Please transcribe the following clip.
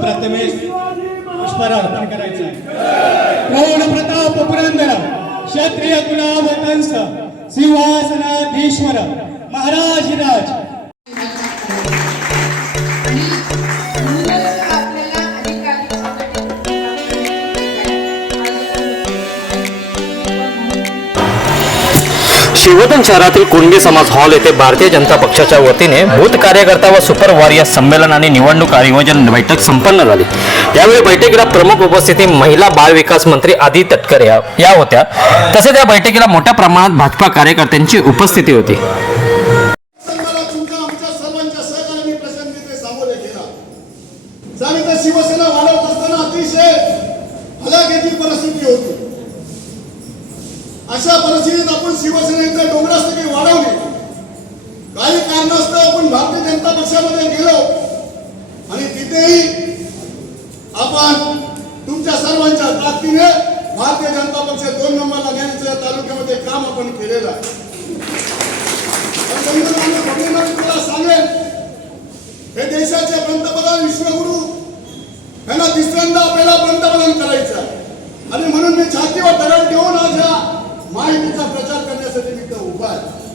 प्रथमेश पुष्पहार अर्पण करायचा आहे. प्रौढ प्रताप पुरंदर क्षत्रिय कुलावतंस सिंहासनाधीश्वर महाराज राज शिवोधन शहरातील कुणबी समाज हॉल येथे भारतीय जनता पक्षाच्या वतीने बूथ कार्यकर्ता व सुपर वॉरियर संमेलन आणि निवडणूक आयोजन बैठक संपन्न झाली. यावेळी बैठकीला प्रमुख उपस्थिती महिला बाल विकास मंत्री आदी तटकरे या होत्या. तसेच या बैठकीला मोठ्या प्रमाणात भाजपा कार्यकर्त्यांची उपस्थिती होती शिवसेना वाढवत असताना अतिशय हलाखीची परिस्थिती होती. अशा परिस्थितीत आपण आपण भारतीय जनता पक्षामध्ये गेलो आणि तिथेही आपण तुमच्या सर्वांच्या ताकदीने भारतीय जनता पक्ष दोन नंबरला घेण्याचं या तालुक्यामध्ये काम आपण केलेलं आहे. सांगेल हे देशाचे पंतप्रधान विश्वगुरु यांना तिसऱ्यांदा आपल्याला पंतप्रधान करायचं आणि म्हणून मी छातीवर दरड ठेवून आज या माहितीचा प्रचार करण्यासाठी मी उभा आहे.